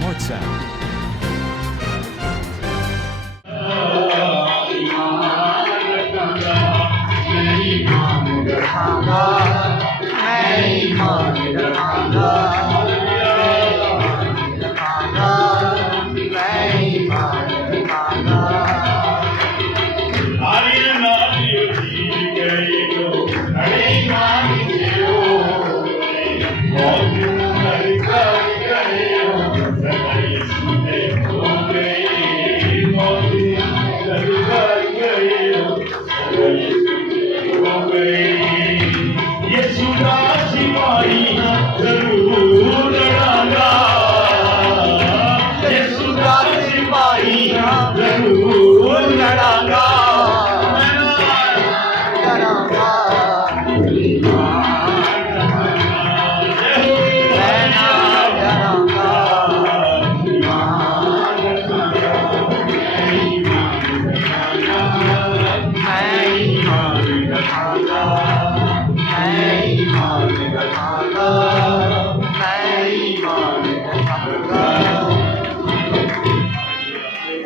WhatsApp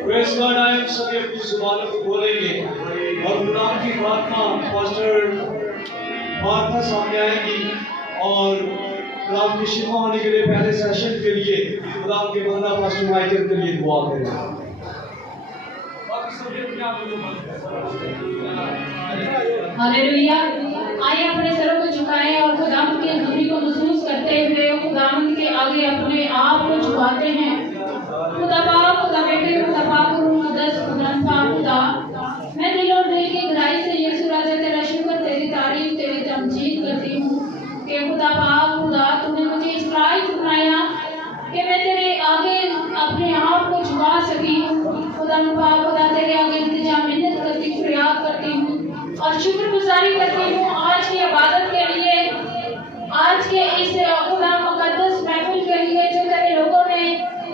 praise God, आए सभी अपनी जुबानों को बोलेंगे और खुदा की प्रार्थना पास्टर मार्था सामने आएगी और खुदा की शिफा होने के लिए पहले सेशन के लिए खुदा के बंदा पास्टर माइकल के लिए दुआ करें। हालेलुया। आइए अपने सरों को झुकाएं और खुदावंद की हजूरी को महसूस करते हुए खुदावंद के आगे अपने आप को झुकाते हैं। खुदा बाप, खुदा बेटे, खुदा पाक, मुकद्दस, खुदा खुदा, मैं दिल और दिल की गहराई से यीशु राजा तेरा शुक्र, तेरी तारीफ, तेरी तमजीद करती हूँ कि खुदा बाप, खुदा तूने मुझे इस लायक बनाया कि मैं तेरे आगे अपने आप को झुका सकी। खुदा पाक, खुदा तेरे आगे इल्तिजा मिन्नत करती हूँ, फरियाद करती हूँ और शुक्रगुजारी करती हूँ आज की इबादत के लिए, आज के इस खुदा मुकद्दस महफिल के लिए जो तेरे लोगों ने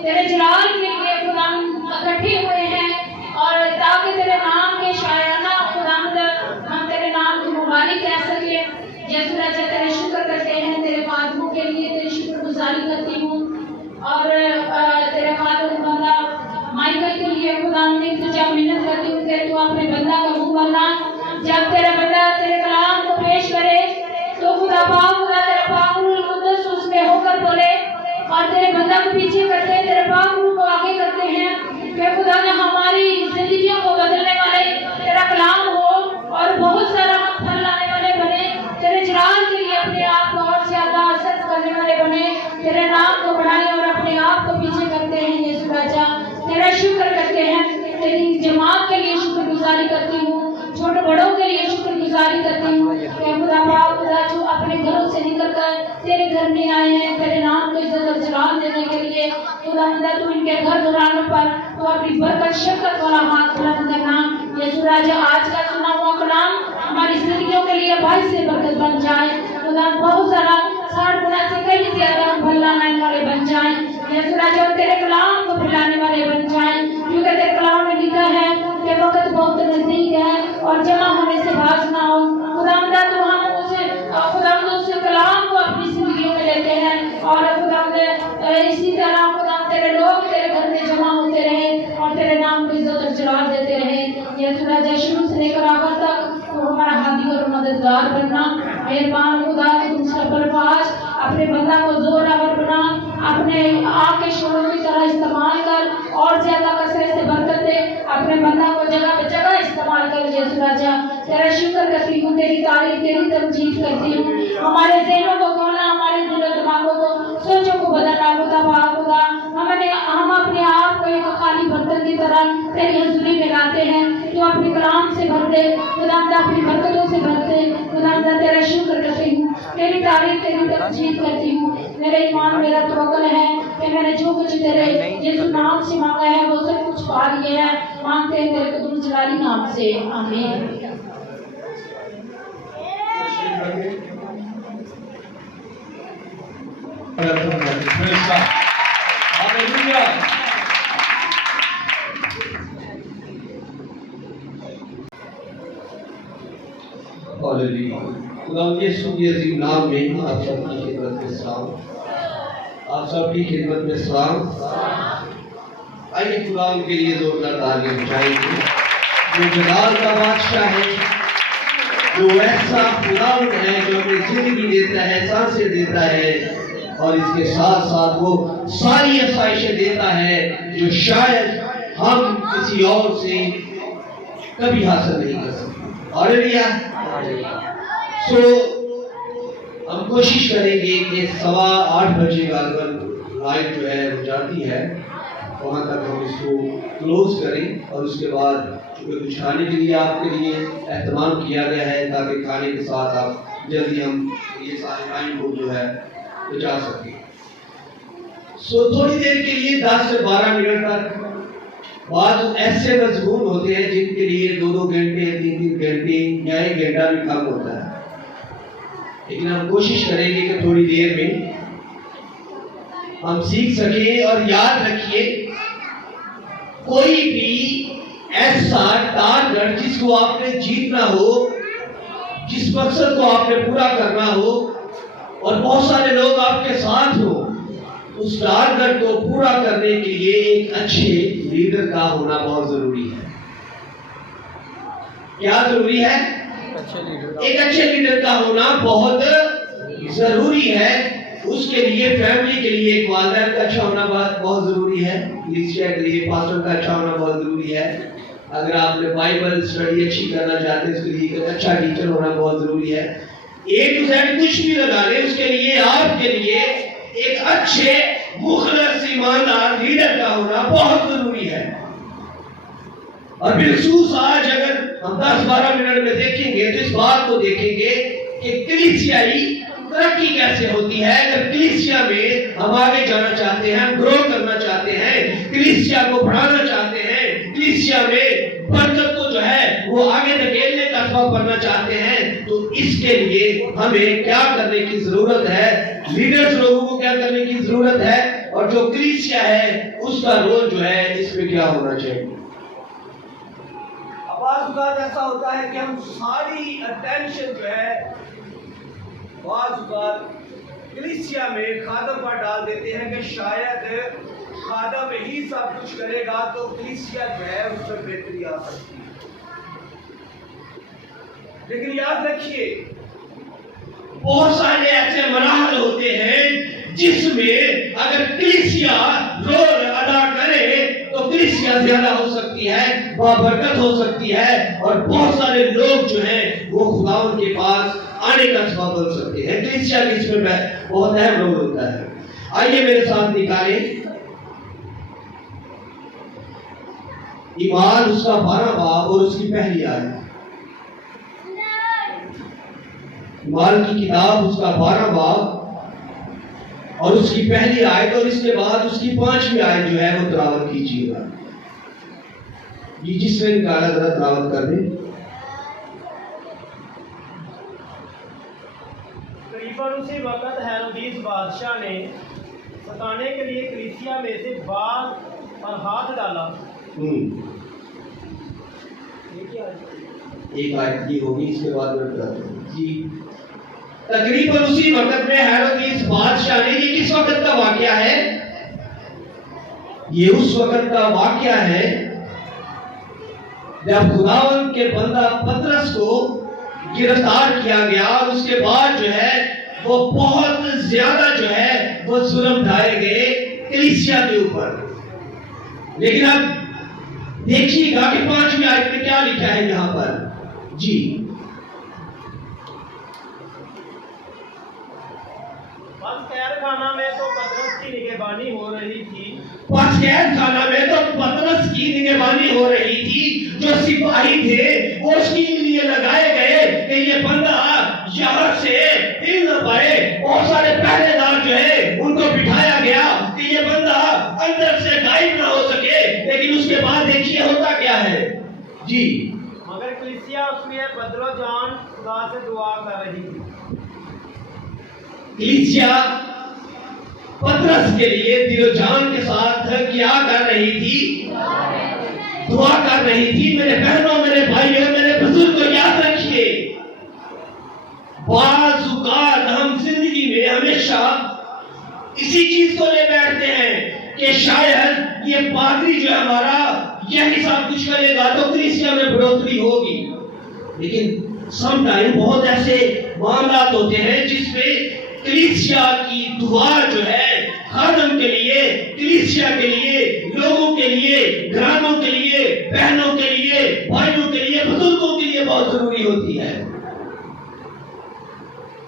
तेरे जलाल के लिए खुदा इकट्ठे हुए हैं और ताकि तेरे नाम के शायाना खुदा हम तेरे नाम की मुबारक कह सके। यीशु राजा तेरे शुक्र करते हैं, तेरे खादमों के लिए तेरी शुक्रगुजारी करती हूँ और तेरे खादम बंदा माइकल के लिए खुदा इल्तिजा मिन्नत करती हूँ कि तू अपने बंदा का मुंह बना, जब तेरा बंदा तेरे कलाम को पेश करे तो खुदा पाक, खुदा तेरा पाक रूह मुकद्दस उसमें होकर बोले और तेरे बंदा को पीछे करते हैं, तेरे पाक रूह को आगे करते हैं कि खुदा ने हमारी जिंदगियों को बदलने वाले तेरा कलाम हो और बहुत सारा हम फल लाने वाले बने, तेरे जलाल के लिए अपने आप को और ज्यादा असर करने वाले बने, तेरे नाम को बढ़ाए और अपने आप को पीछे करते हैं। यीशु राजा तेरा शुक्र करते हैं, तेरी जमात के लिए शुक्रगुजारी करती हूँ, छोटे बड़ों के लिए शुक्रगुजारी करती हूँ कि खुदा पाक, खुदा जो अपने घरों से निकलकर तेरे घर में आए हैं तेरे नाम को इज्जत और जलाल देने के लिए। खुदा तू इनके घर घरानों पर तो अपनी बरकत शफकत वाला हाथ बुलंद करना। यीशु राजा आज का सुना हुआ कलाम हमारी जिंदगियों के लिए भाई से बरकत बन जाए। खुदा बहुत सारा 60 गुना से कई ज्यादा फल लाने वाले बन जाए। यीशु राजा तेरे कलाम को फैलाने वाले बन जाए, क्योंकि तेरे कलाम में लिखा है कि वक्त बहुत नजदीक है और जमा होने से भाग ना हो। खुदावंदा तो हम उस कलाम को अपनी जिंदगियों में लेते हैं और खुदावंदा इसी तरह खुदा तेरे लोग तेरे घर में जमा होते रहे और तेरे नाम को इज्जत और जलाल देते रहे। यीशु राजा शुरू से लेकर आखिर तक तो हमारा हादी और मददगार बनना। मेहरबान खुदा दूसरा बलवाज अपने बंदा को जोरावर बना, अपने आग के शोरों की तरह इस्तेमाल कर और ज्यादा कसरत से बरकत दे, अपने बंदा को जगह पे जगह इस्तेमाल कर। यीशु राजा तेरा शुक्र करती हूँ, तेरी तारीफ तेरी तमजीद करती हूँ। हमारे ज़हनों को खोलना, हमारे दिल और दिमागों को सोचों को बदलना। खुदा हम अपने आप को एक खाली बर्तन की तरह तेरी हजूरी में लाते हैं, तो अपने कलाम से भर दे खुदा, अपनी बरकतों से भर दे खुदा। तेरा शुक्र करती हूँ, तेरी तारीफ तेरी तमजीद करती हूँ। मेरा ईमान मेरा तवक्कुल है कि मैंने जो कुछ तेरे यीशु नाम से मांगा है वो सब कुछ पा लिया है। मांगते हैं तेरे कदम जलाली नाम से, आमीन। खुदा यीशु के अजीम नाम में आप सबकी खिदमत में सलाम। آپ سب کی خدمت میں سلام. آئیے خدا ان کے لیے زوردار تالیاں بجائیں گے. جو جلال کا بادشاہ ہے، جو ایسا خدا ہے جو ہمیں زندگی دیتا ہے، سانسیں دیتا ہے، اور اس کے ساتھ ساتھ وہ ساری آسائشیں دیتا ہے جو شاید ہم کسی اور سے کبھی حاصل نہیں کر سکتے. ہاللیلویا. ہم کوشش کریں گے کہ 8:15 بجے غالباً لائٹ جو ہے وہ جاتی ہے، وہاں تک ہم اس کو کلوز کریں، اور اس کے بعد چونکہ کچھ کھانے کے لیے آپ کے لیے اہتمام کیا گیا ہے تاکہ کھانے کے ساتھ آپ جلدی ہم یہ سارے ٹائم کو جو ہے بچا سکیں. تھوڑی دیر کے لیے 10 سے 12 منٹ تک. بعض ایسے مضمون ہوتے ہیں جن کے لیے 2 گھنٹے 3 گھنٹے یا 1 گھنٹہ بھی کم ہوتا ہے، لیکن ہم کوشش کریں گے کہ تھوڑی دیر میں ہم سیکھ سکیں. اور یاد رکھیے، کوئی بھی ایسا ٹارگٹ جس کو آپ نے جیتنا ہو، جس مقصد کو آپ نے پورا کرنا ہو، اور بہت سارے لوگ آپ کے ساتھ ہو، اس ٹارگٹ کو پورا کرنے کے لیے ایک اچھے لیڈر کا ہونا بہت ضروری ہے. کیا ضروری ہے؟ ایک اچھے لیڈر کا ہونا بہت ضروری ہے. اس کے لیے فیملی کے لیے ایک والدین کا اچھا ہونا بہت ضروری ہے. کلیسیا کے لیے پاسٹر کا اچھا ہونا بہت ضروری ہے. اگر آپ نے بائبل اسٹڈی اچھی کرنا چاہتے ہیں، اس کے لیے ایک اچھا ٹیچر ہونا بہت ضروری ہے. A to Z کچھ بھی لگا لیں، اس کے لیے آپ کے لیے ایک اچھے مخلص ایماندار لیڈر کا ہونا بہت ضروری ہے. اور بالخصوص آج اگر ہم 10-12 منٹ میں دیکھیں گے تو اس بات کو دیکھیں گے کہ کلیسیائی ترقی کیسے ہوتی ہے. اگر کلیسیا میں ہم آگے جانا چاہتے ہیں، ہم گرو کرنا چاہتے ہیں، کلیسیا کو بڑھانا چاہتے ہیں، کلیسیا میں برکت کو جو ہے وہ آگے دھکیلنے کا سبب بننا چاہتے ہیں، تو اس کے لیے ہمیں کیا کرنے کی ضرورت ہے؟ لیڈرز لوگوں کو کیا کرنے کی ضرورت ہے؟ اور جو کلیسیا ہے اس کا رول جو ہے اس میں کیا ہونا چاہیے؟ بعض اوقات ایسا ہوتا ہے کہ ہم ساری اٹینشن جو ہے بعض اوقات کلیسیا میں خادم پر ڈال دیتے ہیں کہ شاید خادم ہی سب کچھ کرے گا تو کلیسیا جو ہے اس میں بہتری آ سکتی ہے. لیکن یاد رکھیے، بہت سارے ایسے مراحل ہوتے ہیں جس میں اگر کلیسیا رول ادا کرے تو کلیسیا زیادہ ہو سکتی ہے، بابرکت ہو سکتی ہے، اور بہت سارے لوگ جو ہیں وہ خداوند کے پاس آنے کا سبب بن سکتے ہیں. کلیسیا کی اس میں بہت اہم رول ہوتا ہے. آئیے میرے ساتھ نکالیں ایمان اس کا 12 باب اور اس کی پہلی آیت. ایمان کی کتاب اس کا 12 باب اور اس کی پہلی آیت، اور اس کے بعد اس کی 5ویں آیت جو ہے وہ تلاوت کیجیے گا. یہ جس نے نکالا ذرا تلاوت کر دیں. تقریباً اسی وقت ہیرودیس بادشاہ نے ستانے کے لیے کلیسیا میں سے بعض پر ہاتھ ڈالا. ایک آیت کی ہوگی، اس کے بعد میں بتاتا ہوں. جی، تقریباً اسی وقت میں ہیرودیس بادشاہ نے، یہ کس وقت کا واقعہ ہے؟ یہ اس وقت کا واقعہ ہے جب خداوند کے بندہ پطرس کو گرفتار کیا گیا، اور اس کے بعد جو ہے وہ بہت زیادہ جو ہے وہ ظلم ڈھائے گئے کلیسیا کے اوپر. لیکن اب دیکھیے گا کہ 5ویں آیت میں کیا لکھا ہے یہاں پر. جی، بس قید خانہ میں تو پطرس کی نگہبانی ہو رہی تھی. پس قید خانہ میں تو پطرس کی نگہبانی ہو رہی تھی. جو سپاہی تھے وہ اس کے لیے لگائے گئے کہ یہ بندہ یہاں سے ہل نہ پائے. بہت سارے پہرے دار جو ہے ان کو بٹھایا گیا کہ یہ بندہ اندر سے غائب نہ ہو سکے. لیکن اس کے بعد دیکھیے ہوتا کیا ہے. جی، مگر کلیسیا اس لیے بدل و جان خدا سے دعا کر رہی تھی. کلیسیا پطرس کے لیے دل و جان کے ساتھ کیا کر رہی تھی؟ دعا کر رہی تھی. میرے بہنوں، میرے بھائیوں، میرے بزرگوں، یاد رکھیے، بعض اوقات ہم زندگی میں ہمیشہ इसी चीज को ले बैठते हैं कि शायद ये पादरी जो है हमारा यही सब कुछ करेगा तो कलीसिया में बढ़ोतरी होगी। लेकिन सम टाइम बहुत ऐसे मामलात होते हैं जिसमें कलीसिया की दुआ जो है खादम के लिए, कलीसिया के लिए, लोगों के लिए, घरानों के लिए, बहनों के लिए, भाइयों के लिए, बुजुर्गों के लिए बहुत जरूरी होती है।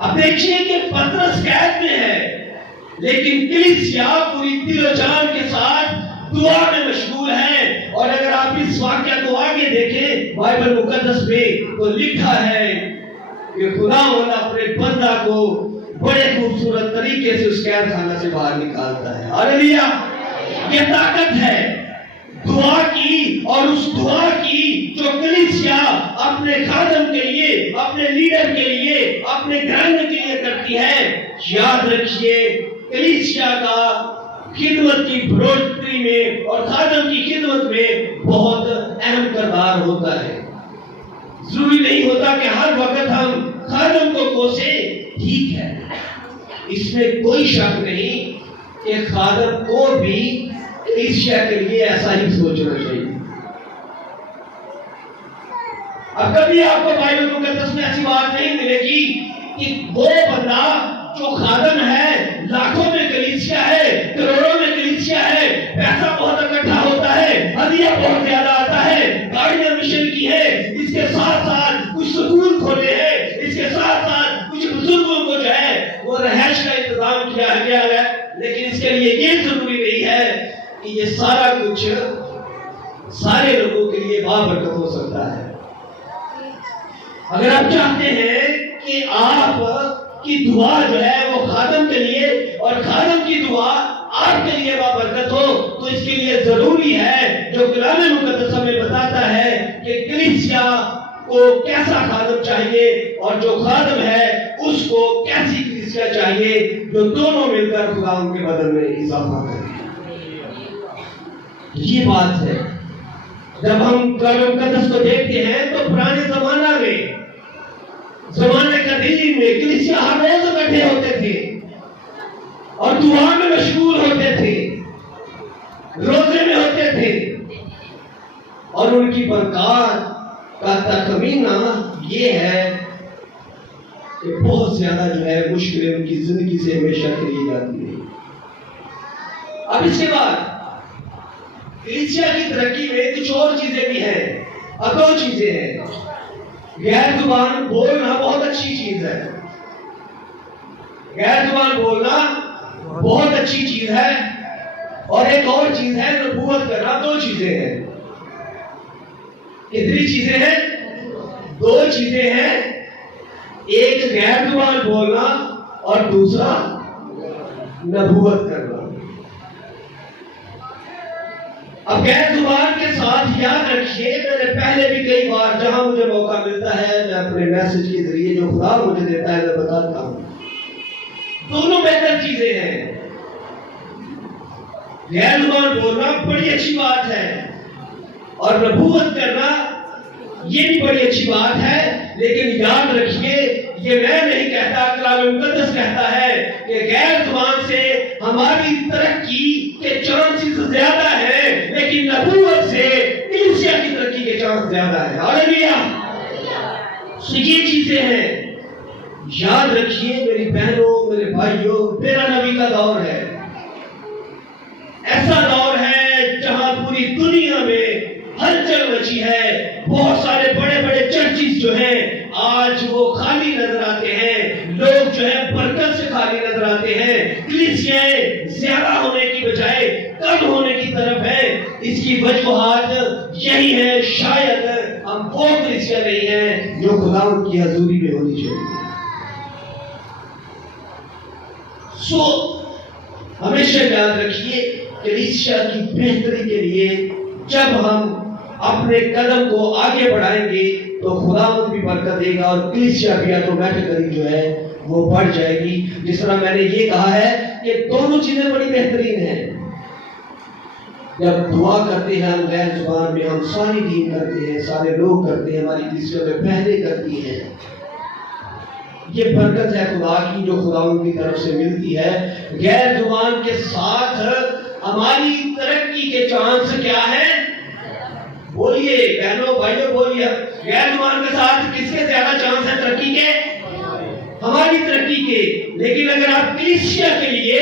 अब देखिए कि पतरस कैद में है, लेकिन कलीसिया पूरी दिलो जान के साथ दुआ में मशगूल है। और अगर आप इस वाक्य को आगे देखें बाइबल मुकद्दस में तो लिखा है कि खुदावंद अपने बंदा को बड़े खूबसूरत तरीके से उस कैद खाना से बाहर निकालता है। हालेलुया! ये ताकत है दुआ की, और उस दुआ की जो कलीसिया अपने खादम के लिए, अपने लीडर के लिए, अपने घराने के लिए करती है। याद रखिए कलीसिया का खिदमत की बढ़ोतरी में और खादम की खिदमत में बहुत अहम किरदार होता है। जरूरी नहीं होता कि हर वक्त हम खादम को कोसे, ठीक है, इसमें कोई शक नहीं कि खादम को भी कलीसिया के लिए ऐसा ही सोचना चाहिए। अब कभी आपको बाइबल मुकद्दस में ऐसी बात नहीं मिलेगी कि वो बंदा जो खादम है, लाखों में कलीसिया है, करोड़ों में कलीसिया है, पैसा बहुत इकट्ठा होता है, हदिया बहुत ज्यादा आता है, गाड़ियां मिशन की है, इसके साथ साथ कुछ स्कूल खोले हैं, इसके साथ साथ कुछ बुजुर्गों को जो है वो रहائश का इंतजाम किया गया है। लेकिन इसके लिए ये जरूरी नहीं है कि ये सारा कुछ सारे लोगों के लिए बाबरकत हो सकता है। अगर आप चाहते हैं कि आप की दुआ जो है वो खादम के लिए और खादम की दुआ आपके लिए बाबरकत हो, तो इसके लिए जरूरी है जो कलाम मुकद्दस हमें बताता है कि कलीसिया को कैसा खादम चाहिए और जो खादम है उसको कैसी कलीसिया चाहिए, जो दोनों मिलकर खुदा उनके बदन में इजाफा करें। ये बात है। जब हम कलाम मुकद्दस को देखते हैं तो पुराने जमाने कदीम में कलीसिया हर रोज इकट्ठे होते थे और दुआ में मशगूल होते थे, रोजे में होते थे, और उनकी बरकत का तखमीना ये है कि बहुत ज्यादा जो है मुश्किलें उनकी जिंदगी से हमेशा के लिए जाती है। अब इसके बाद कलीसिया की तरक्की में कुछ और चीजें भी हैं, अब दो चीजें हैं। गैर जुबान बोलना बहुत अच्छी चीज है, गैर जुबान बोलना बहुत अच्छी चीज है, और एक और चीज है नबूवत करना। दो चीजें हैं। कितनी चीजें हैं? दो चीजें हैं, एक गैर जुबान बोलना और दूसरा नबूवत करना। अब गैर जुबान के साथ याद रखिए, मैंने पहले भी कई बार जहां मुझे मौका मिलता है मैं अपने मैसेज के जरिए जो खुदा मुझे देता है मैं बताता हूं। दोनों बेहतर चीजें हैं। गैर जुबान बोलना बड़ी अच्छी बात है और नबूवत करना ये भी बड़ी अच्छी बात है, लेकिन याद रखिए ये मैं नहीं कहता, कलाम मुकद्दस कहता है कि गैर जुबान से हमारी तरक्की के चांसेस ज्यादा है, लेकिन नबूवत से कलीसिया की तरक्की के चांस ज्यादा है। हालेलुया! ये चीजें हैं, याद रखिए मेरी बहनों, मेरे भाइयों, मेरा नबी का दौर है, ऐसा दौर है जहां पूरी दुनिया में हलचल मची है। बहुत सारे बड़े बड़े चर्चिस जो हैं आज वो खाली नजर आते हैं, लोग जो है बरकत से खाली नजर आते हैं, कलीसियाएं ज्यादा होने की बजाय कम होने की तरफ है। इसकी वजूहात यही है, शायद हम वो कलीसिया नहीं है जो खुदा की हजूरी में होनी चाहिए। हमेशा याद रखिए कलीसिया की बेहतरी के लिए जब हम अपने कदम को आगे बढ़ाएंगे तो खुदावंद भी बरकत देगा और कलीसिया भी ऑटोमेटिकली जो है वो बढ़ जाएगी। जिस तरह मैंने ये कहा है कि दोनों चीजें बड़ी बेहतरीन हैं। जब दुआ करते हैं हम गैर जुबान में, हम सारी दीन करते हैं, सारे लोग करते हैं, हमारी कलीसिया में पहले करती हैं। یہ برکت ہے خدا کی جو خدا ان کی طرف سے ملتی ہے. غیر زبان کے ساتھ ہماری ترقی کے چانس کیا ہے؟ بولیے بہنوں بھائیوں بولیے. غیر زبان کے ساتھ کس کے زیادہ چانس ہے ترقی کے؟ ہماری ترقی کے. لیکن اگر آپ کلیسیا کے لیے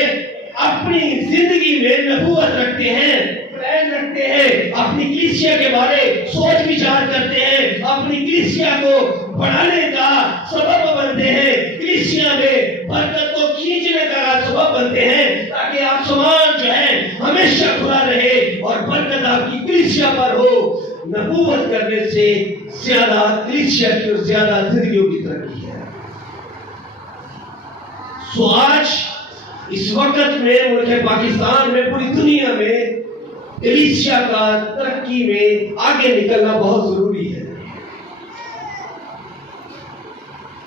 اپنی زندگی میں نبوت رکھتے ہیں، پلان رکھتے ہیں، اپنی کلیسیا کے بارے سوچ وچار کرتے ہیں، اپنی کلیسیا کو بڑھانے کا سبب بنتے ہیں، کلیسیا میں برکت کو کھینچنے کا سبب بنتے ہیں، تاکہ آپ سماج جو ہے ہمیشہ کھلا رہے اور برکت آپ کی کلیسیا پر ہو. نبوت کرنے سے زیادہ کلیسیا کی اور زیادہ زندگیوں کی ترقی ہے. سو آج اس وقت میں ملک پاکستان میں پوری دنیا میں کلیسیا کا ترقی میں آگے نکلنا بہت ضروری ہے.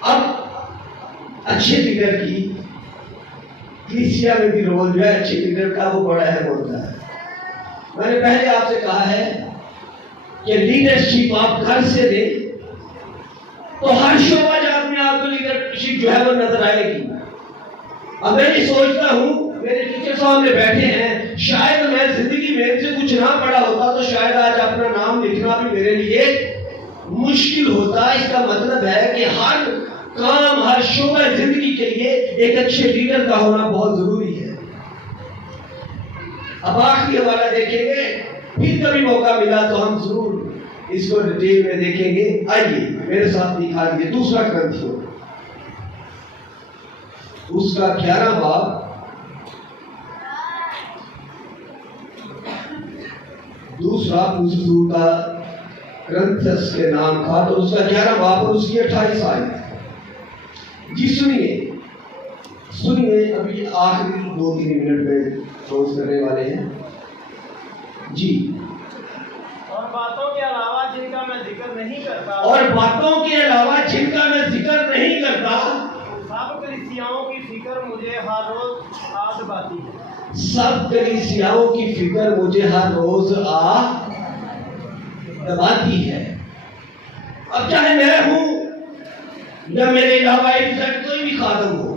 اب اچھے لیڈر کی کلیسیا میں بھی رول جو ہے اچھے لیڈر کا وہ بڑا اہم ہوتا ہے. میں نے پہلے آپ سے کہا ہے کہ لیڈرشپ آپ گھر سے دیں تو ہر شعبہ جات میں آپ کو لیڈرشپ جو ہے وہ نظر آئے گی. اب میں یہ سوچتا ہوں میرے ٹیچر صاحب میں بیٹھے ہیں، شاید میں زندگی میں ان سے کچھ نہ پڑھا ہوتا تو شاید آج اپنا نام لکھنا بھی میرے لیے مشکل ہوتا. اس کا مطلب ہے کہ ہر کام ہر شعبہ زندگی کے لیے ایک اچھے لیڈر کا ہونا بہت ضروری ہے. اب آخری حوالہ دیکھیں گے، پھر کبھی موقع ملا تو ہم ضرور اس کو ڈیٹیل میں دیکھیں گے. آئیے میرے ساتھ دکھا دیجیے دوسرا کرنتھیوں اس کا 11 باب دوسرا رسول کا کرنتھس کے نام تھا تو اس کا 11 باب اور اس کی 28 آیت. جی سنیے ابھی آخری 2-3 منٹ میں کلوز کرنے والے ہیں. جی اور باتوں کے علاوہ جن کا میں ذکر نہیں کرتا، اور باتوں کے علاوہ جن کا میں ذکر نہیں کرتا، سب کلیسیاؤں کی فکر مجھے ہر روز آد باتی ہے. سب کلیسیاؤں کی فکر مجھے ہر روز دباتی ہے. اب چاہے میں ہوں یا میرے علاوہ کوئی بھی خادم ہو،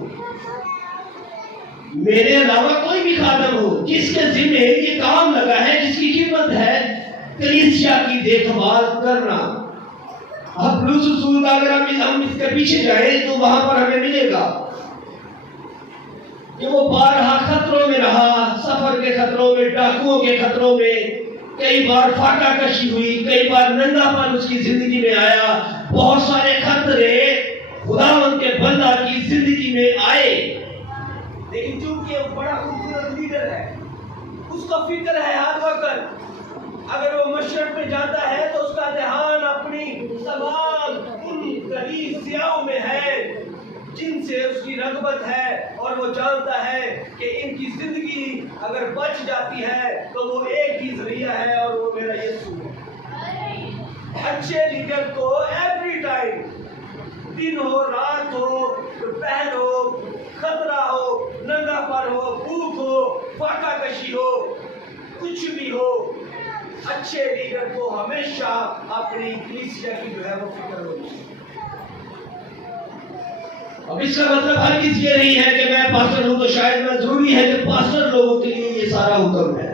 میرے علاوہ کوئی بھی خادم ہو جس کے ذمہ یہ کام لگا ہے، جس کی خدمت ہے کلیسیا کی دیکھ بھال کرنا. اب پولس رسول کا اگر ہم اس کے پیچھے جائیں تو وہاں پر ہمیں ملے گا کہ وہ بارہا خطروں میں رہا، سفر کے خطروں میں، ڈاکوؤں کے خطروں میں، کئی بار فاقہ کشی ہوئی، کئی بار ننگا پن اس کی زندگی میں آیا. بہت سارے خطرے خداوند کے بندہ کی زندگی میں آئے. لیکن چونکہ وہ بڑا خوبصورت لیڈر ہے، اس کا فکر ہے ہر وقت اگر وہ مشرق میں جاتا ہے تو اس کا دھیان اپنی تمام ان کلیسیاؤں میں ہے جن سے اس کی رغبت ہے، اور وہ جانتا ہے کہ ان کی زندگی اگر بچ جاتی ہے تو وہ ایک ہی ذریعہ ہے اور وہ میرا یسوع ہے. اچھے لیڈر کو ایوری ٹائم، دن ہو رات ہو دوپہر ہو، خطرہ ہو، ننگا پر ہو، بھوک ہو، فاقہ کشی ہو، کچھ بھی ہو، اچھے لیڈر کو ہمیشہ اپنی کلیسیا کی جو ہے وہ فکر ہوگی. اب اس کا مطلب ہر کسی یہ نہیں ہے کہ میں پاسٹر ہوں تو شاید میں ضروری ہے کہ پاسٹر لوگوں کے لیے یہ سارا حکم ہے.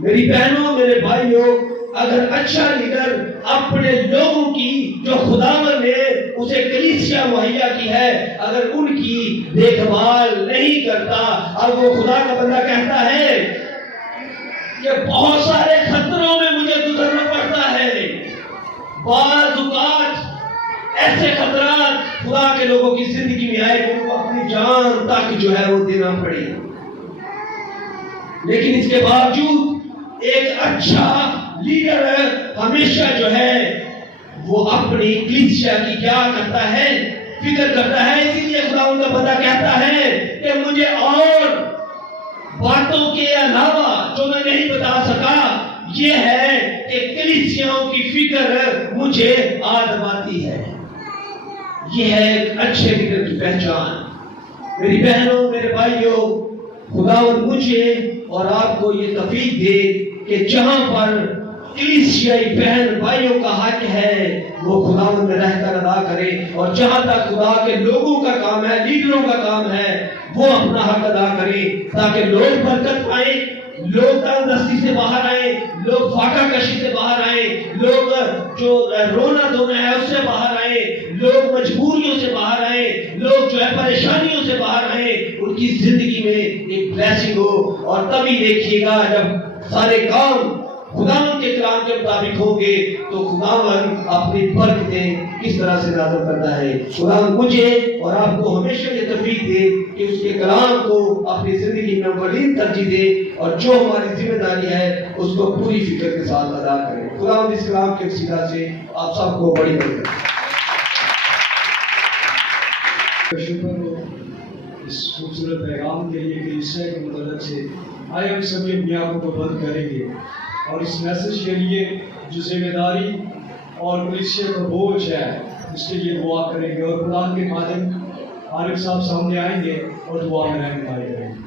میری بہنوں میرے بھائیوں، اگر اچھا لیڈر اپنے لوگوں کی جو خداوند نے اسے کلیسیا مہیا کی ہے اگر ان کی دیکھ بھال نہیں کرتا، اور وہ خدا کا بندہ کہتا ہے کہ بہت سارے خطروں میں مجھے گزرنا پڑتا ہے، بعض اوقات ایسے خطرات خدا کے لوگوں کی زندگی میں آئے کہ ان کو اپنی جان تک جو ہے وہ دینا پڑے، لیکن اس کے باوجود ایک اچھا لیڈر ہمیشہ جو ہے وہ اپنی کلیسیا کی کیا کرتا ہے، فکر کرتا ہے. اسی لیے خدا ان کا بندہ کہتا ہے کہ مجھے اور باتوں کے علاوہ جو میں نہیں بتا سکا یہ ہے کہ کلیسیاؤں کی فکر مجھے آد آتی ہے. یہ ہے ایک اچھے لیڈر کی پہچان. میری بہنوں میرے بھائیوں، خداوند مجھے اور آپ کو یہ توفیق دے کہ جہاں پر کلیسیائی بہن بھائیوں کا حق ہے وہ خداوند میں رہ کر ادا کرے، اور جہاں تک خدا کے لوگوں کا کام ہے، لیڈروں کا کام ہے، وہ اپنا حق ادا کرے تاکہ لوگ برکت پائیں، لوگ تنگ دستی سے باہر آئیں، لوگ فاقہ کشی سے باہر آئیں، لوگ جو رونا دھونا ہے اس سے باہر آئیں، لوگ مجبوریوں سے باہر آئیں، لوگ جو ہے پریشانیوں سے باہر آئیں، ان کی زندگی میں ایک بلیسنگ ہو۔ اور تبھی دیکھیے گا جب سارے کام خداوند کے کلام کے مطابق ہوں گے تو خداوند اپنی برکتیں کس طرح سے نازل کرتا ہے۔ خداوند مجھے اور آپ کو ہمیشہ یہ توفیق دے کہ اس کے کلام کو اپنی زندگی میں اولین ترجیح دے، اور جو ہماری ذمہ داری ہے اس کو پوری فکر کے ساتھ ادا کریں۔ خداوند اس کلام کے وسیلہ سے آپ سب کو بڑی برکت دے۔ شکر ہو اس خوبصورت پیغام کے لیے کہ عیسیٰ کی مدد سے آئے ہم سبھی اپنی آنکھوں کو بند کریں گے اور اس میسج کے لیے جو ذمہ داری اور کلیسیا کا بوجھ ہے اس کے لیے دعا کریں گے، اور خدا کے خادم عارف صاحب سامنے آئیں گے اور دعا میں رہنمائی کریں گے۔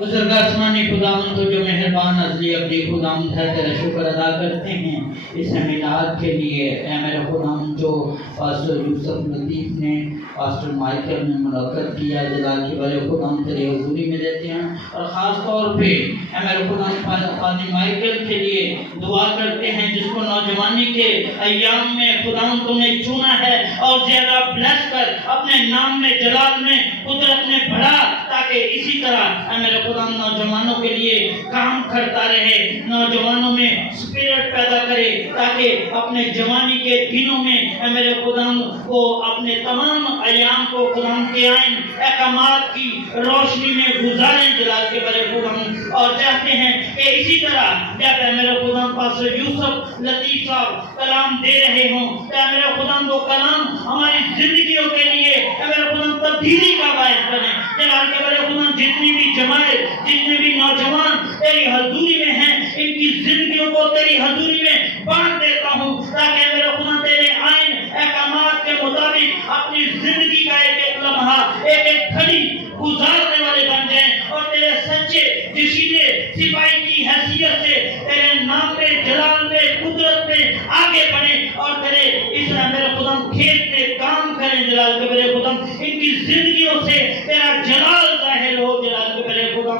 بزرگ آسمانی خداوند تو جو مہربان ازلی ابدی خداوند ہے، تیرا شکر ادا کرتے ہیں اس میلاد کے لیے۔ اے میرے خداوند جو پاسٹر یوسف لطیف نے پاسٹر مائیکل نے منعقد کیا، جلال کی بڑے خداوند تیرے حضوری میں دیتے ہیں، اور خاص طور پہ اے میرے خداوند خادم مائیکل کے لیے دعا کرتے ہیں جس کو نوجوانی کے ایام میں خداوند تو نے چنا ہے اور زیادہ بلیس کر اپنے نام میں جلال میں قدرت میں بڑھا، تاکہ اسی طرح اے میرے خداوند نوجوانوں کے لیے کام کرتا رہے، نوجوانوں میں اسپرٹ پیدا کرے، تاکہ اپنے جوانی کے دنوں میں اے میرے خداوند کو اپنے تمام ایام کو خداوند کے آئین احکامات کی روشنی میں گزاریں جلال کے بڑے خداوند۔ اور چاہتے ہیں کہ اسی طرح جب اے میرے خداوند پاسٹر یوسف لطیف صاحب کلام دے رہے ہوں، اے میرے خداوند وہ کلام ہماری زندگیوں کے لیے اے میرے خداوند تبدیلی کا باعث بنے جلال کے بڑے خداوند۔ جتنی بھی جماعت، جتنے بھی نوجوان تیری حضوری میں ہیں، ان کی زندگیوں کو تیری حضوری میں بانٹ دیتا ہوں، تاکہ میرے خدا تیرے آئین احکامات کے مطابق اپنی زندگی کا ایک ایک لمحہ، ایک ایک گھڑی گزارنے والے بن جائیں، اور تیرے سچے جشیدے سپاہی کی حیثیت سے تیرے نام میں جلال میں قدرت میں آگے بڑھیں، اور تیرے اس طرح میرے خدا کھیت میں کام کریں جلال کے میرے خدا۔ ان کی زندگیوں سے تیرا جلال ظاہر ہو جلال کے میرے خدا۔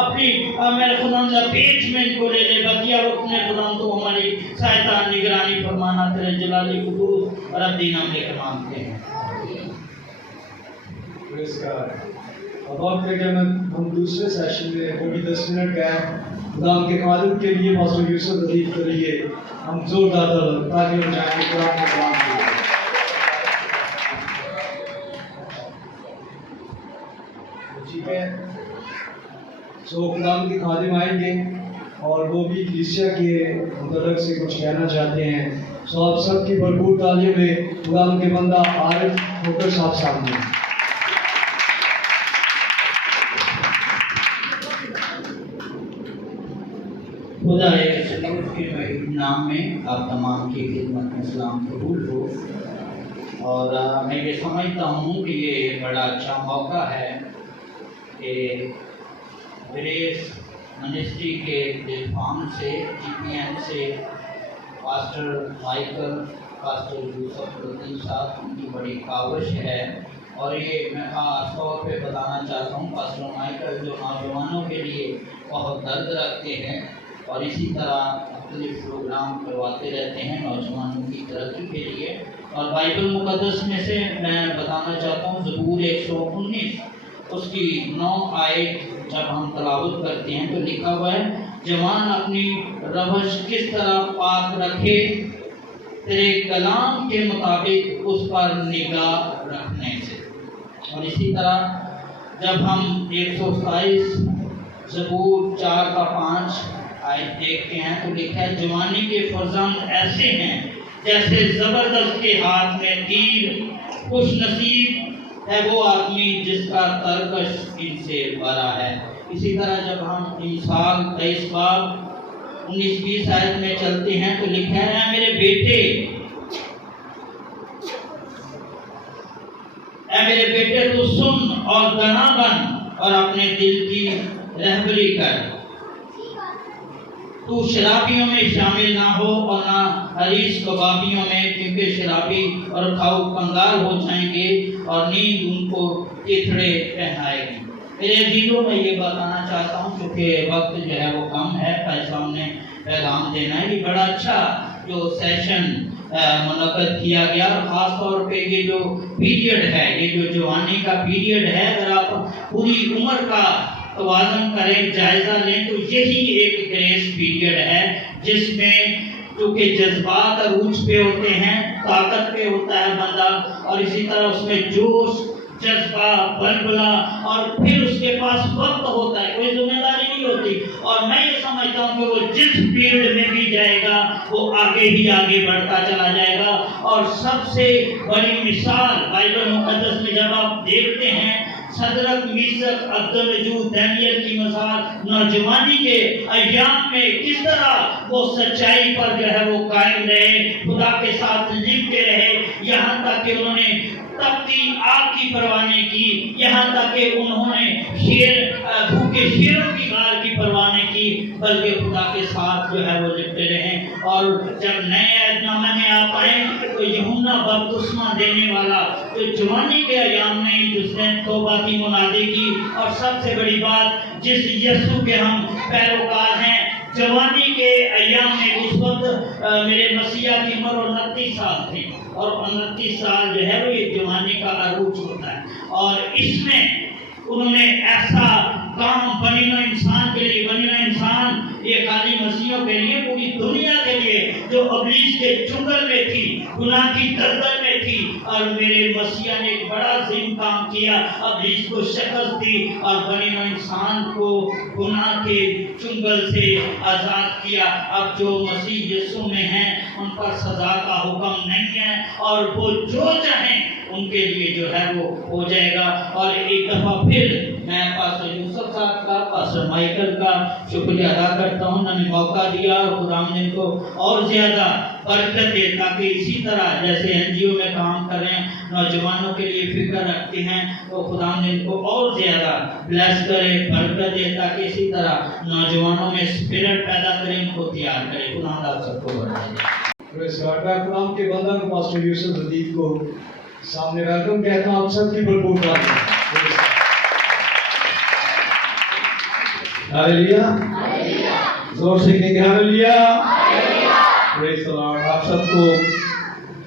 اپنی میرے خدا بیچمنٹ کو لے لے بقیہ وقت میں خدا تو ہماری سہایتا نگرانی فرمانا تیرے جلالی قدوس اور ابدی نام لے کر مانگتے ہیں۔ اب آپ کے ہم دوسرے سیشن میں وہ بھی 10 منٹ کا ہے، خدا کے خادم کے لیے پاسٹر یوسف لطیف کے لیے ہم زوردار تاکہ ہم جائیں گے قرآن کے کلام کے لیے۔ ٹھیک ہے، سو خدا کے خادم آئیں گے اور وہ بھی کلیسیا کے متعلق سے کچھ کہنا چاہتے ہیں۔ سو آپ سب کی بھرپور تعلیم میں خدا کے بندہ عارف ڈاکٹر صاحب سامنے۔ خدا کے نام میں آپ تمام کی خدمت میں سلام قبول ہو، اور میں یہ سمجھتا ہوں کہ یہ بڑا اچھا موقع ہے کہ گریس منسٹری کے پلیٹفارم سے جی پی این سے پاسٹر مائیکل پاسٹر یوسف لطیف صاحب ان کی بڑی کاوش ہے، اور یہ میں خاص طور پہ بتانا چاہتا ہوں پاسٹر مائیکل جو نوجوانوں کے لیے بہت درد رکھتے ہیں اور اسی طرح مختلف پروگرام کرواتے رہتے ہیں نوجوانوں کی ترقی کے لیے۔ اور بائبل مقدس میں سے میں بتانا چاہتا ہوں زبور 119 اس کی 9 آیت جب ہم تلاوت کرتے ہیں تو لکھا ہوا ہے، جوان اپنی روش کس طرح پاک رکھے، تیرے کلام کے مطابق اس پر نگاہ رکھنے سے۔ اور اسی طرح جب ہم 127 زبور 4 کا 5 آیت دیکھتے ہیں تو لکھا ہے، جوانی کے فرزند ایسے ہیں جیسے زبردست کے ہاتھ میں تیر، خوش نصیب ہے وہ آدمی جس کا ترکش ان سے بھرا ہے۔ اسی طرح جب ہم امثال 23 باب 19-20 آیت میں چلتے ہیں تو لکھا ہے، اے میرے بیٹے تو سن اور گنا بن اور اپنے دل کی رہبری کر۔ तू शराबियों में शामिल ना हो और ना हरीस कबाबियों में, क्योंकि शराबी और खाऊ कंगाल हो जाएंगे और नींद उनको चिथड़े पहनाएगी। मेरे अजीजों में ये बताना चाहता हूँ, क्योंकि वक्त जो है वो कम है, भाई साहब ने पैगाम देना है। ये बड़ा अच्छा जो सेशन मुनक़द किया गया, और ख़ास तौर पे ये जो पीरियड है, ये जो जवानी का पीरियड है, अगर आप पूरी उम्र का तवाज़ुन करें, जायज़ा लें, तो यही एक ग्रेस पीरियड है जिसमें क्योंकि जज्बात अरूज पे होते हैं, ताकत पे होता है बंदा, और इसी तरह उसमें जोश, जज्बा, बलबला, और फिर उसके पास वक्त होता है, कोई जिम्मेदारी नहीं होती। और मैं ये समझता हूँ कि वो जिस फील्ड में भी जाएगा वो आगे ही आगे बढ़ता चला जाएगा। और सबसे बड़ी मिसाल बाइबल मुक़द्दस में जब आप देखते हैं, सदरक, मीसक, अब्दुल-वजूद, दानियल की मिसाल नौजवानी के अय्याम में किस तरह वो सच्चाई पर जो है वो कायम रहे, खुदा के साथ लिपटे रहे, यहाँ तक कि उन्होंने तपती आग की परवाह नहीं की, यहाँ तक कि उन्होंने भूखे शेरों की गार की परवाह नहीं की, बल्कि खुदा के साथ जो है वो लिपटे रहे। और जब नए अहदनामे में आप आए तो यूहन्ना बपतिस्मा देने वाला जो जवानी के अय्याम में जिसने तौबा की मुनादी की, और सबसे बड़ी बात जिस यीशु के हम पैरोकार हैं, जवानी के अय्याम में उस वक्त मेरे मसीहा की उम्र 29 साल थी, और 29 साल जो है वो ये जवानी का अरूज होता है। और इसमें उन्होंने ऐसा काम बनीना इंसान के लिए, बनीना इंसान ये खाली मसीहों के लिए, पूरी दुनिया के लिए जो अबलीस के चुंगल में थी, गुनाह की दलदल में थी, और मेरे मसीहा ने एक बड़ा अजीम काम किया, अबलीस को शिकस्त दी और बनीना इंसान को गुनाह के चुंगल से आज़ाद किया। अब जो मसीह यीशु में हैं उन पर सजा का हुक्म नहीं है, और वो जो चाहें उनके लिए जो है वो हो जाएगा। और एक दफ़ा फिर मैं पास्टर यूसुफ साहब का, पास्टर माइकल का शुक्रिया अदा करता हूँ, उन्होंने मौका दिया और खुदा ने इनको और ज़्यादा बरकत दे, ताकि इसी तरह जैसे एनजीओ में काम कर रहे हैं, नौजवानों के लिए फिक्र रखते हैं, तो खुदा ने इनको और ज़्यादा ब्लेस करे, बरकत दे, ताकि इसी तरह नौजवानों में स्पिरिट पैदा करें, इनको तैयार करें। खुदा आप सबको मैं खुदाम के बंदा को पास्टर यूसुफ लतीफ़ को सामने वेलकम कहता हूँ। आप सबकी भरपूर तारीफ। हालेलुया, जोर से कहेंगे हालेलुया, प्रेज़ द लॉर्ड। आप सबको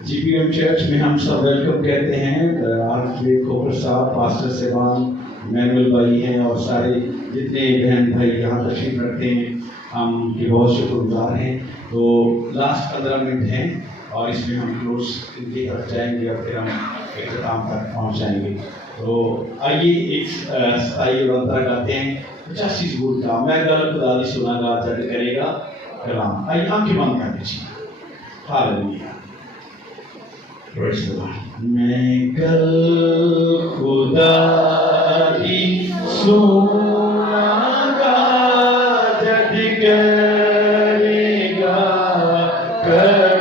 जीपीएम चर्च में हम सब वेलकम कहते हैं। आरके खोकर साहब, पास्टर सेवान, मैनुअल भाई हैं, और सारे जितने बहन भाई यहाँ तशरीफ रखते हैं, हम उनके बहुत शुक्रगुजार हैं। तो लास्ट 15 मिनट हैं और इसमें हम क्लोज इनके तरफ जाएंगे और फिर हम इख्तिताम तक पहुँच जाएंगे। तो आइए एक स्थायी मंत्र गाते हैं, 85 गुण का मैं गल खुदा दी सुनागा जग करेगा कलाम। आइए आंखें बंद कर दीजिए। Hallelujah, praise the Lord. मैं गल खुदा दी सुनागा जग करेगा कलाम।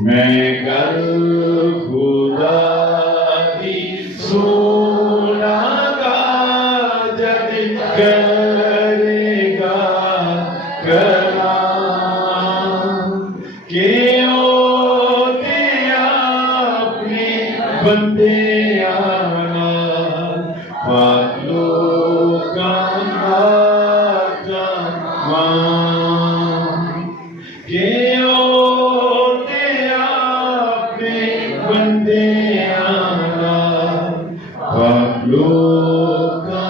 मैं गल खुदा दी सुनागा जग करेगा कलाम। के ओते अपने बंदे आना पाक लोकां के ओते अपने बंदे आना पाक लोकां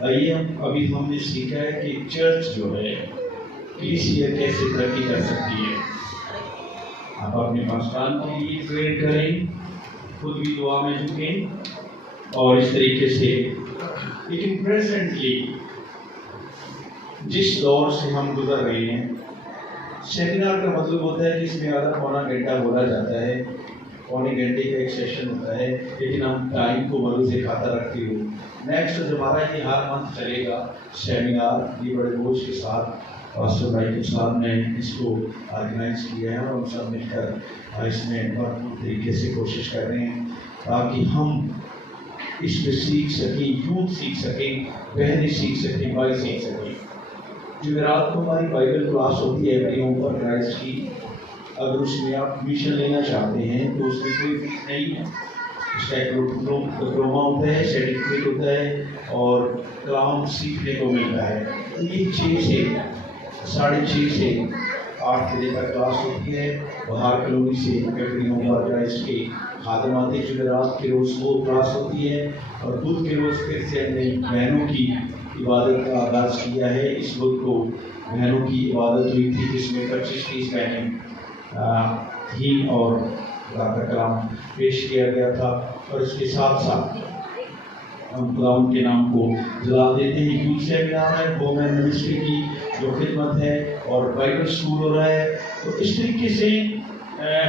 आइए, अभी हमने सीखा है कि चर्च जो है कलीसिया कैसे तरक्की कर सकती है। आप अपने पास्टर के लिए प्रेयर करें, खुद भी दुआ में झुकें, और इस तरीके से। लेकिन प्रेजेंटली जिस दौर से हम गुजर रहे हैं, सेमिनार का मतलब होता है कि इसमें आधा पौना घंटा बोला जाता है, पौने घंटे का एक सेशन होता है, लेकिन हम टाइम को मरुज़ खाता रखते हुए नेक्स्ट जो हमारा ये हर मंथ चलेगा सेमिनार, ये बड़े बोझ के साथ, पास्टर माइकल साहब ने इसको ऑर्गेनाइज किया है और हम सब मिलकर इसमें भरपूर तरीके से कोशिश कर रहे हैं ताकि हम इसमें सीख सकें, यूथ सीख सकें, बहनें सीख सकें, भाई सीख सकें। जुमेरात को हमारी बाइबल क्लास होती है एवरी होम फॉर क्राइस्ट की। अगर उसमें आप एडमिशन लेना चाहते हैं तो उसमें कोई फीस नहीं है। उसका एक डिप्लोमा होता है, सर्टिफिकेट होता है और कलाम सीखने को मिलता है। तो ये 6 से 6:30 से 8 बजे तक क्लास होती है। बाहर कॉलोनी से एवरी होम फॉर क्राइस्ट के खादम आते। जुमेरात के रोज़ वो क्लास होती है और बुध के रोज़ फिर से हमने बहनों की इबादत का आगाज़ किया है। इस बुध को बहनों की इबादत हुई थी जिसमें 25-30 बहनें थी और खुदा का कलाम पेश किया गया था। और इसके साथ साथ हम खुदा के नाम को जला देते हैं। यूथ सेमिनार है, वोमेन मिनिस्ट्री की जो खिदमत है और बाइबल स्कूल हो रहा है। तो इस तरीके से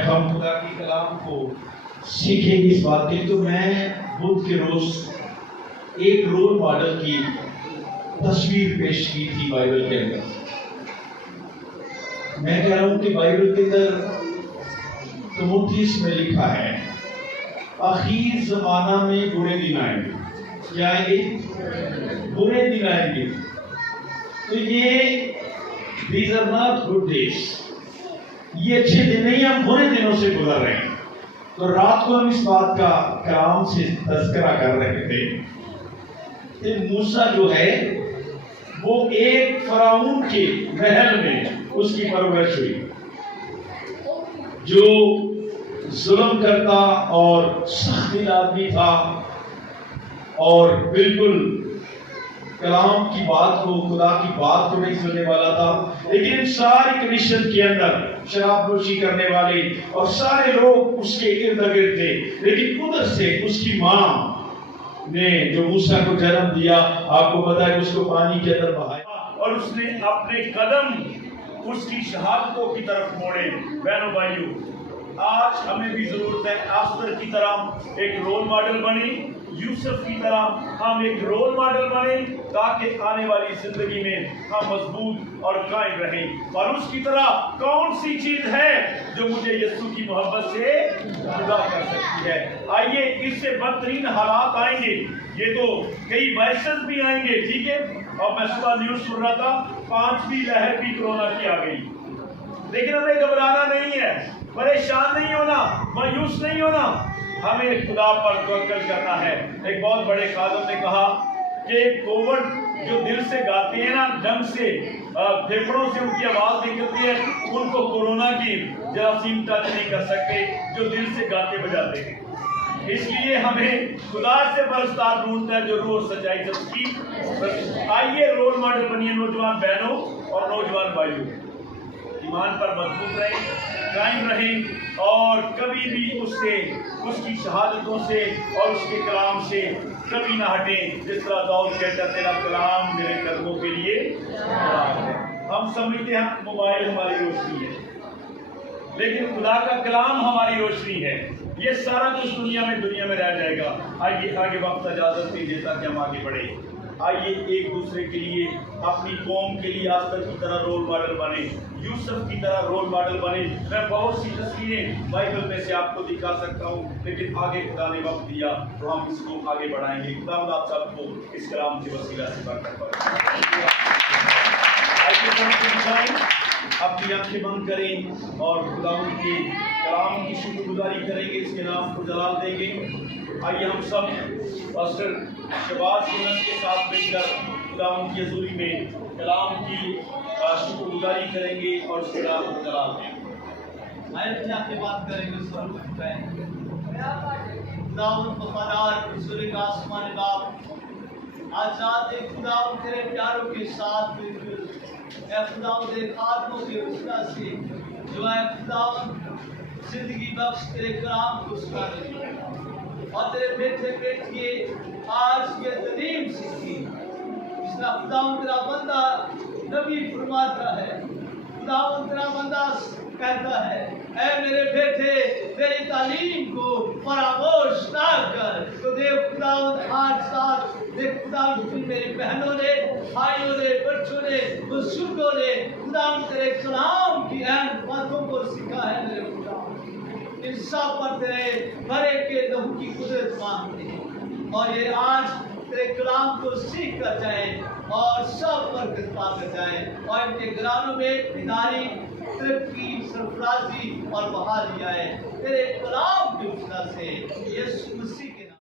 हम खुदा की कलाम को सीखेंगे इस बात के। तो मैं बुध के रोज़ एक रोल मॉडल की तस्वीर पेश की थी बाइबल के अंदर। मैं कह रहा हूं कि बाइबल के अंदर तिमुथियुस में लिखा है आखिर जमाना में बुरे दिन आएंगे। क्या आएंगे? बुरे दिन आएंगे। तो ये these are not good days, ये अच्छे दिन नहीं, हम बुरे दिनों से गुजर रहे हैं। तो रात को हम इस बात का कलाम से तज़किरा कर रहे थे कि मूसा जो है वो एक फराउन के महल में उसकी परवरिश हुई, जो जुल्म करता और सख्त दिल आदमी था और बिल्कुल कलाम की बात को, खुदा की बात को नहीं सुनने वाला था। लेकिन सारी कंडीशन के अंदर शराबनोशी करने वाले और सारे लोग उसके इर्द गिर्द थे। लेकिन उधर से उसकी माँ ने जो मूसा को जन्म दिया, आपको पता है, उसको पानी के अंदर बहाया और उसने अपने कदम उसकी शहादतों की तरफ मोड़े। बहनों भाइयों, आज हमें भी जरूरत है आस्तर की तरह एक रोल मॉडल बने, यूसुफ की तरह हम एक रोल मॉडल बने ताकि आने वाली जिंदगी में हम मजबूत और कायम रहें। और उसकी तरह कौन सी चीज है जो मुझे यीशु की मोहब्बत से जुदा कर सकती है? आइए, इससे बदतरीन हालात आएंगे, ये तो कई वायरसेस भी आएंगे, ठीक है। और मैं सुबह न्यूज सुन रहा था, 5वीं लहर भी कोरोना की आ गई। लेकिन हमें घबराना नहीं है, परेशान नहीं होना, मायूस नहीं होना, हमें खुदा पर तवक्कल करना है। एक बहुत बड़े खादम ने कहा कि कोविड जो दिल से गाते हैं ना, ढंग से फेफड़ों से उनकी आवाज निकलती है, उनको कोरोना की जरासीम टच नहीं कर सकते जो दिल से गाते बजाते हैं। इसलिए हमें खुदा से बरसदार ढूंढता है जो रोज सच्चाई से उसकी। आइए रोल मॉडल बनिए नौजवान बहनों और नौजवान भाइयों, ईमान पर मजबूत रहें, कायम रहें और कभी भी उससे, उसकी शहादतों से और उसके कलाम से कभी ना हटें। जिस तरह दाऊद कहता, तेरा कलाम मेरे कदमों के लिए है। हम समझते हैं मोबाइल हमारी रोशनी है, लेकिन खुदा का कलाम हमारी रोशनी है। ये सारा कुछ दुनिया में रह जाएगा। आइए, आगे वक्त इजाजत नहीं देता कि हम आगे बढ़े। आइए एक दूसरे के लिए, अपनी कौम के लिए आस्तर की तरह रोल मॉडल बने, यूसुफ की तरह रोल मॉडल बने। मैं बहुत सी तस्वीरें बाइबल में से आपको दिखा सकता हूँ, लेकिन आगे खुदा ने वक्त दिया तो हम इसको आगे बढ़ाएंगे। खुदा आप सबको इस कलाम के वसीला से बरकत पाए। अपनी आंखें बंद करें और खुदा के कलाम की शुक्रगुजारी करेंगे, इसके नाम को जलाल देंगे। आइए हम सब पास्टर शहबाज यूनुस के साथ मिलकर खुदा की हज़ूरी में कलाम की शुक्रगुजारी करेंगे और उसके नाम को जलाल देंगे। आइए आंखें बात करेंगे, सब खुदावंद वफादार ईश्वर का आसमानी बाप, आज रात एक खुदावंद तेरे प्यारों के साथ मिलकर खुदावंद तेरे खादमों के वसीला से जो है खुदावंद जिंदगी बख्श तेरे कलाम को सुना रही और तेरे बेटे बेटिए आज ये तलीम सीखी, जिसका खुदावंद तेरा बंदा नबी फरमाता है, खुदावंद तेरा बंदा कहता है, ऐ मेरे बेटे, मेरी तालीम को फरामोश ना कर। तो देव खुदावंद आज साथ देव खुदावंद की मेरी बहनों ने, भाइयों ने, बच्चों ने, बुजुर्गों ने खुदावंद तेरे कलाम की अहम बातों को सीखा है मेरे खुदावंद। इन सब पर तेरे भरे के लहू की कुदरत मांगते हैं और ये आज तेरे कलाम को सीख कर जाए और सब बरकत पा कर जाए और इनके घरानों में बीमारी, तरक्की, सरफराजी और बहाली आए तेरे कलाम की वजह से यीशु मसीह के नाम।